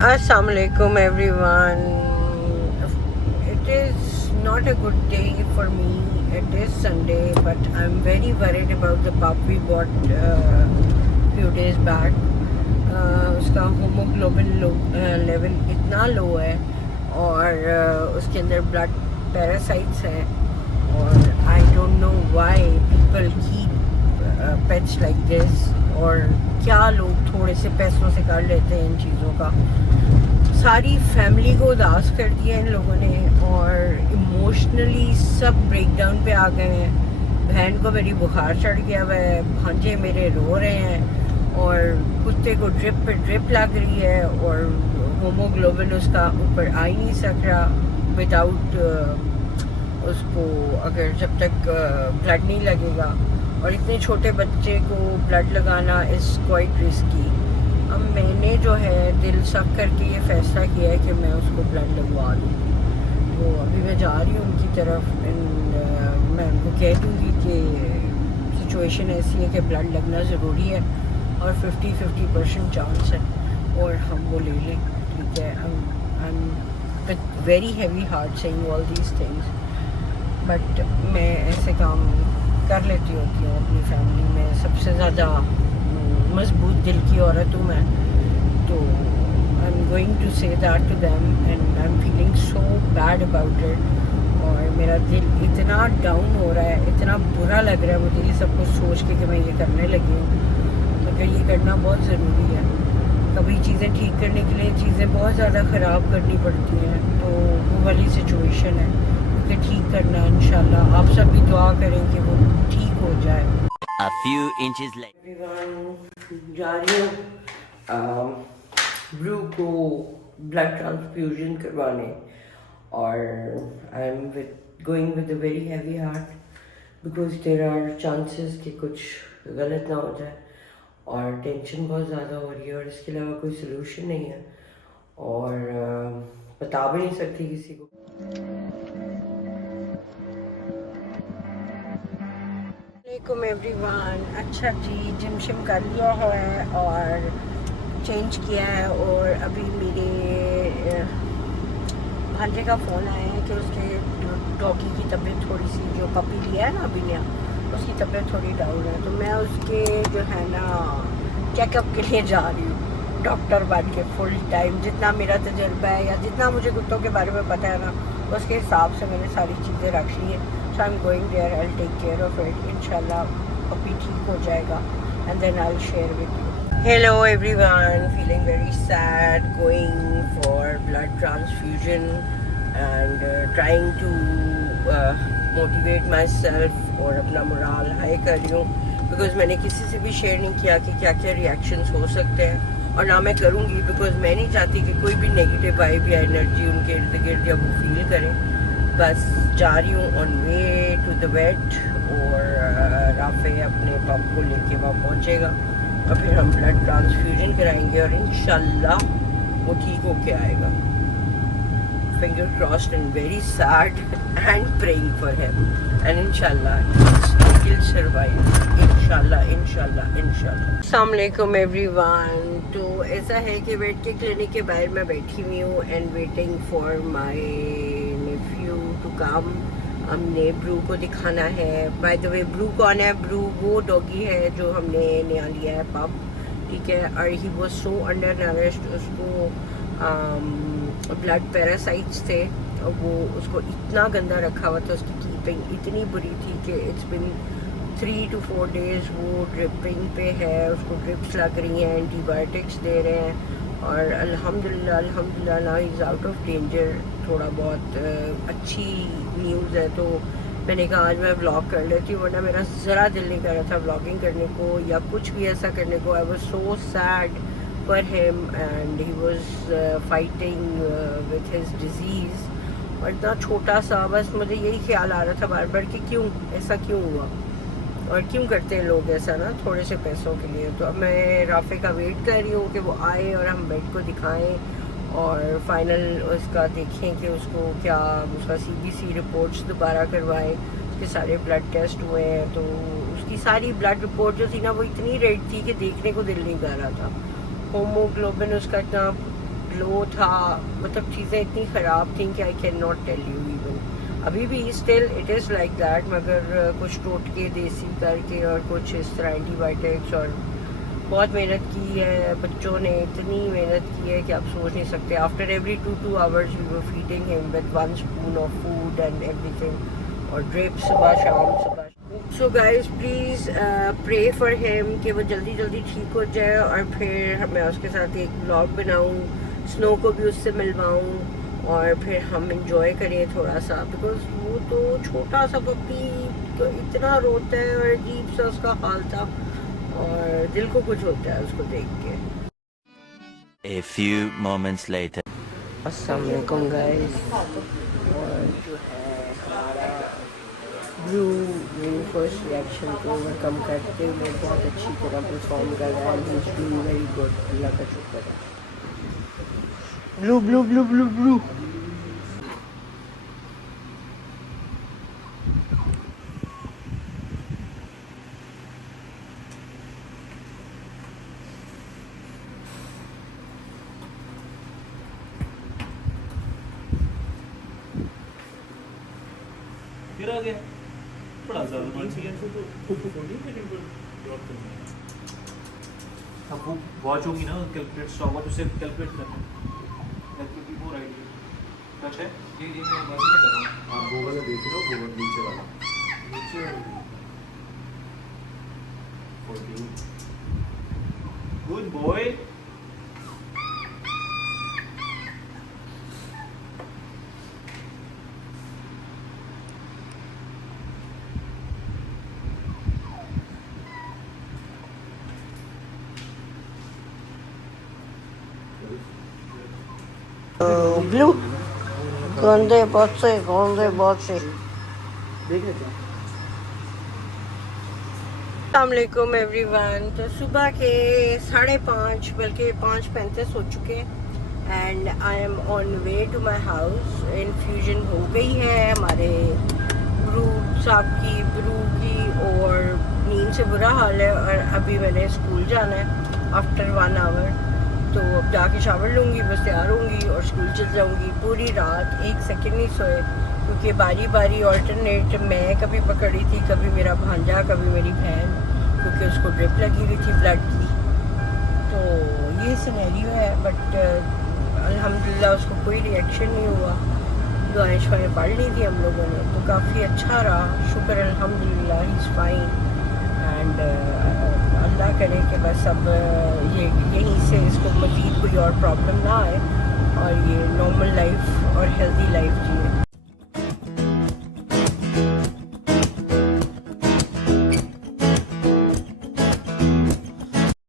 Assalamu alaikum everyone. It is not a good day for me. It is Sunday, but I'm very worried about the pup we bought few days back. उसका haemoglobin level इतना लो है और उसके अंदर blood parasites हैं और I don't know why people keep pets like this और क्या लोग थोड़े से पैसों से कर लेते हैं इन चीज़ों का. सारी फैमिली को उदास कर दिया इन लोगों ने और इमोशनली सब ब्रेक डाउन पे आ गए हैं. बहन को मेरी बुखार चढ़ गया हुआ है, भांजे मेरे रो रहे हैं और कुत्ते को ड्रिप पे ड्रिप लग रही है और होमोग्लोबिन उसका ऊपर आ ही नहीं सक रहा विदाउट उसको अगर जब तक ब्लड नहीं लगेगा. और इतने छोटे बच्चे को ब्लड लगाना इज़ क्वाइट रिस्की. अब मैंने जो है दिल सख्त करके ये फ़ैसला किया है कि मैं उसको ब्लड लगवा दूँ. तो अभी मैं जा रही हूँ उनकी तरफ एंड मैं उनको कह दूँगी कि सिचुएशन ऐसी है कि ब्लड लगना ज़रूरी है और 50-50% चांस है और हम वो ले लें. ठीक है. I am very heavy heart saying all these things but मैं ऐसे काम कर लेती होती हूँ अपनी फैमिली में. सबसे ज़्यादा मजबूत दिल की औरत हूँ मैं. तो I am going to say that to them and I am feeling so bad about it. और मेरा दिल इतना डाउन हो रहा है, इतना बुरा लग रहा है मुझे ये सब कुछ सोच के कि मैं ये करने लगी हूँ. मगर ये करना बहुत ज़रूरी है. कभी चीज़ें ठीक करने के लिए चीज़ें बहुत ज़्यादा ख़राब करनी पड़ती हैं. तो वो वाली सिचुएशन है कि ठीक करना इंशाल्लाह. आप सब भी दुआ करें कि वो ठीक हो जाए. A few inches later. Everyone, जा रही हूँ ब्रू को ब्लड ट्रांसफ्यूजन करवाने और I am going with a very heavy heart because there are chances कि कुछ गलत ना हो जाए और टेंशन बहुत ज़्यादा हो रही है और इसके अलावा कोई सलूशन नहीं है और बता भी नहीं सकती किसी को. वालेकुम एवरीवन. अच्छा जी, जिम शिम कर लिया है और चेंज किया है और अभी मेरे भांजे का फ़ोन आया है कि उसके डॉगी की तबीयत थोड़ी सी, जो पपी लिया है ना अभी नया, उसकी तबीयत थोड़ी डाउन है. तो मैं उसके जो है ना चेकअप के लिए जा रही हूँ डॉक्टर बन के फुल टाइम. जितना मेरा तजर्बा है या जितना मुझे कुत्तों के बारे में पता है ना उसके हिसाब से मैंने सारी चीज़ें रख ली हैं. So I'm going there. I'll take care of it. Inshallah, puppy ठीक हो जाएगा, and then I'll share with you. Hello everyone. Feeling very sad. Going for blood transfusion and trying to motivate myself और अपना moral high कर रही हूँ because मैंने किसी से भी शेयर नहीं किया कि क्या क्या रिएक्शंस हो सकते हैं और ना मैं करूँगी because मैं नहीं चाहती कि कोई भी नेगेटिव वाइब या एनर्जी उनके इर्द गिर्द या वो फील करें. बस जा रही हूँ on way to the vet और राफे अपने पप को लेके वहाँ पहुँचेगा और फिर हम ब्लड ट्रांसफ्यूजन कराएंगे और इंशाल्लाह वो ठीक होके आएगा. Finger crossed and very sad and praying for him and इंशाल्लाह ही विल सर्वाइव. इंशाल्लाह इंशाल्लाह इंशाल्लाह. अस्सलाम वालेकुम एवरीवन. तो ऐसा है कि वेट के क्लिनिक के बाहर मैं बैठी हुई हूँ and waiting for my nephew to come. हमने ब्रू को दिखाना है. बाय द वे ब्रू कौन है? ब्रू वो डॉगी है जो हमने नया लिया है पप. ठीक है. और he was so under nourished. उसको ब्लड पैरासाइट्स थे और वो उसको इतना गंदा रखा हुआ था. उसकी कीपिंग इतनी बुरी थी कि इट्स बिन 3 to 4 days वो ड्रिपिंग पे है. उसको ड्रिप्स लग रही हैं, एंटीबायोटिक्स दे रहे हैं और अल्हम्दुलिल्लाह अल्हम्दुलिल्लाह now is out of danger. थोड़ा बहुत अच्छी न्यूज़ है. तो मैंने कहा आज मैं व्लॉग कर लेती हूँ वरना मेरा ज़रा दिल नहीं कर रहा था व्लॉगिंग करने को या कुछ भी ऐसा करने को. I was so sad for him and he was fighting with his disease. और इतना छोटा सा, बस मुझे यही ख्याल आ रहा था बार बार कि क्यों ऐसा क्यों हुआ और क्यों करते हैं लोग ऐसा ना थोड़े से पैसों के लिए. तो अब मैं राफे का वेट कर रही हूँ कि वो आए और हम बेड को दिखाएं और फाइनल उसका देखें कि उसको क्या उसका CBC रिपोर्ट्स दोबारा करवाएं. کے سارے بلڈ ٹیسٹ ہوئے ہیں، تو اس کی ساری بلڈ رپورٹ جو تھی نا وہ اتنی ریڈ تھی کہ دیکھنے کو دل نہیں کر رہا تھا. ہوموگلوبن اس کا اتنا لو تھا، مطلب چیزیں اتنی خراب تھیں کہ I can not tell you even. ابھی بھی still it is like that, مگر کچھ ٹوٹکے دیسی کر کے اور کچھ اس طرح اینٹی بایوٹکس، اور بہت محنت کی ہے بچوں نے، اتنی محنت کی ہے کہ آپ سوچ نہیں سکتے. آفٹر ایوری 2 hours وی ور فیڈنگ ہم with 1 spoon of food and every thing, اور ڈرپ صبح شام صبح. So guys please pray for ہم کہ وہ جلدی جلدی ٹھیک ہو جائے، اور پھر میں اس کے ساتھ ایک بلاگ بناؤں، سنو کو بھی اس سے ملواؤں، اور پھر ہم انجوائے کریں تھوڑا سا. بیکاز وہ تو چھوٹا سا پپی تو اتنا روتا ہے، اور عجیب سا اس کا حال تھا، اور دل کو کچھ ہوتا ہے اس کو دیکھ کے. A few moments later. السلام علیکم گائز. اور جو ہے ہمارا بلو میری فرسٹ ریئیکشن کو اوور کم کرتے ہوئے بہت اچھی طرح پرفارم کر رہا ہے. ہی از ڈوئنگ ویری گڈ، اللہ کا شکر ہے. بلو بلو بلو بلو بلو. پھر آ گیا بڑا زیادہ بات ہے اب وہ واچ ہوگی نا کیلکولیٹ اسٹاپ واچ اسے کیلکولیٹ کرنا کیلکولیٹ کی فور آئیڈی ٹچ ہے یہ میں بس نہیں کر رہا ہوں. آپ گوگل میں دیکھ رہے ہو، گوگل نیچے والا نیچے 14 گڈ بوائے. بلو گندے بہت سے گندے بہت سے. دیکھ لیتے ہیں. السلام علیکم ایوری ون. تو صبح کے 5:30 بلکہ 5:35 ہو چکے، and I'm on way to my house. Infusion ہو گئی ہے ہمارے برو صاحب کی، برو کی، اور نیند سے برا حال ہے. اور ابھی میں نے اسکول جانا ہے آفٹر 1 hour، تو اب جا کے شاور لوں گی، بس تیار ہوں گی اور اسکول چل جاؤں گی. پوری رات 1 سیکنڈ نہیں سوئے، کیونکہ باری باری آلٹرنیٹ میں کبھی پکڑی تھی، کبھی میرا بھانجا، کبھی میری بہن، کیونکہ اس کو ڈرپ لگی ہوئی تھی بلڈ کی. تو یہ سینیریو ہے، بٹ الحمدللہ اس کو کوئی ریئیکشن نہیں ہوا. دعائیں شعائیں پڑھ لی تھی ہم لوگوں نے، تو کافی اچھا رہا، شکر الحمدللہ. ہی از فائن، اینڈ اللہ کرے کہ بس اب یہیں سے اس کو مزید کوئی اور پرابلم نہ آئے، اور یہ نارمل لائف اور ہیلدی لائف جیے.